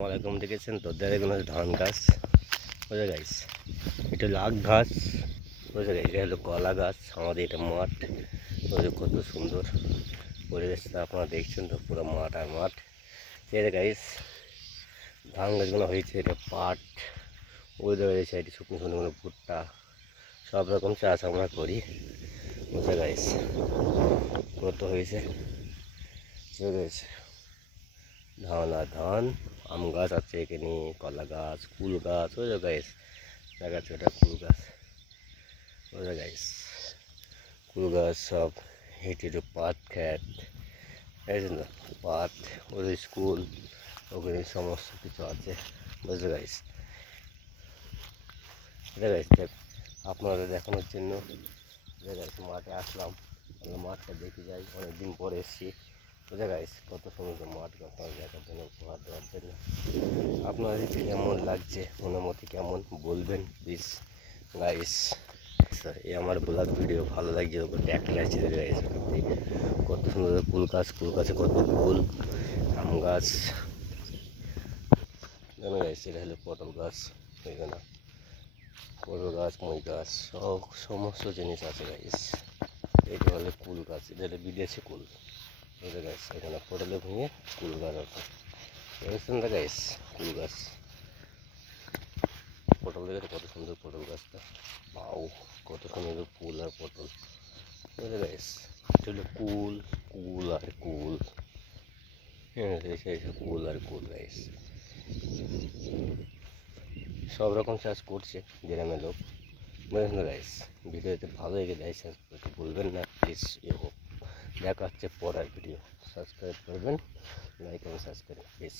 ওয়ালাইকুম দেখেছেন তো দেখুন ধান গাছ বুঝে গাইস, এটা হলো আখ গাছ বুঝে গাইস, এটা হলো কলা গাছ। আমাদের এটা মাঠ বুঝে কত সুন্দর পরিবেশটা আপনারা দেখছেন তো, পুরো মাঠ আর মাঠ। এটা গাইস ধান গাছগুলো হয়েছে, এটা পাট ওই রয়েছে, এটি শুকনো শুকনো ভুট্টা, সব রকম চাষ আমরা করি বুঝে গাইস। কত হয়েছে রয়েছে ধান আর ধান, আম গাছ আছে এখানে, কলা গাছ, কুল গাছ ওই যে গাইস দেখাচ্ছে, ওটা কুল গাছ ওই যে গাইস, কুল গাছ সব হেঁটে পাট খ্যাত এই না, পাট ওই স্কুল ওখানে সমস্ত কিছু আছে বুঝতে গাইস। এটা গাইস আপনাদের দেখানোর জন্য গাইস মাঠে আসলাম, মাঠটা দেখে যাই, অনেকদিন পরে এসেছি বুঝে গাইস। কত সুন্দর মাঠ আপনারা দেখার জন্য, উপহার দেওয়ার জন্য। আপনাদের কেমন লাগছে, অনুমতি কেমন বলবেন প্লিজ গাইস। এই আমার ব্লগ ভিডিও ভালো লাগছে, ট্যাক্টর আসছে গাইস, কত সুন্দর কুল গাছ, কুল গাছে কত ফুল, আম গাছ জানো গাইস। এটা হলো পটল গাছ, এখানে পটল গাছ, মই গাছ, সব সমস্ত জিনিস আছে গাইস। এটা হলো কুল গাছ, এটা হলো বিদেশি কুল বুঝে গাইস। এখানে পটলে ভেঙে কুল গাছ আছে দেখেছেন তো গাইস, কুল গাছ। পটল দেখে কত সুন্দর পটল গাছটা, বাউ কত সুন্দর ফুল আর পটল বুঝলে গাইস। এটা হলো কুল, কুল আর কুল, হ্যাঁ কুল আর কুল গাইস। সব রকম চাষ করছে গ্রামের লোক বুঝলেন না গাইস। ভিডিওতে ভালো লেগে যায় সাবস্ক্রাইব বলবেন না প্লিজ। দেখা হচ্ছে পরের ভিডিও, সাবস্ক্রাইব করবেন, লাইক এবং সাবস্ক্রাইব প্লিজ।